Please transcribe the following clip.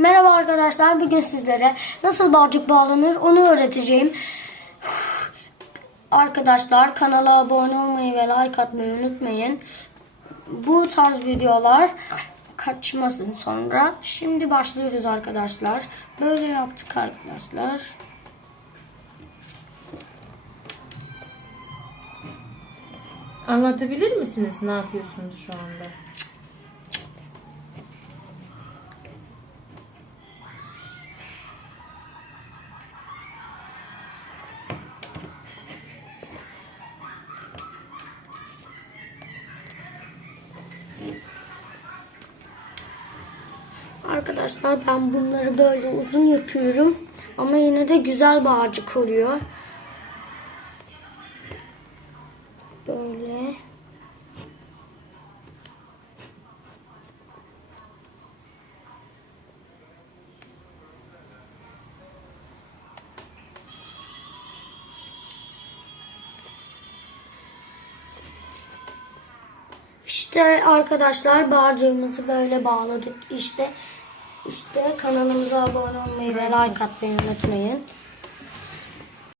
Merhaba arkadaşlar. Bugün sizlere nasıl bağcık bağlanır onu öğreteceğim. Arkadaşlar kanala abone olmayı ve like atmayı unutmayın. Bu tarz videolar kaçmasın sonra. Şimdi başlıyoruz arkadaşlar. Böyle yaptık arkadaşlar. Anlatabilir misiniz ne yapıyorsunuz şu anda? Arkadaşlar ben bunları böyle uzun yapıyorum. Ama yine de güzel bağcık oluyor. Böyle. İşte arkadaşlar bağcığımızı böyle bağladık. İşte işte kanalımıza abone olmayı ve like atmayı unutmayın.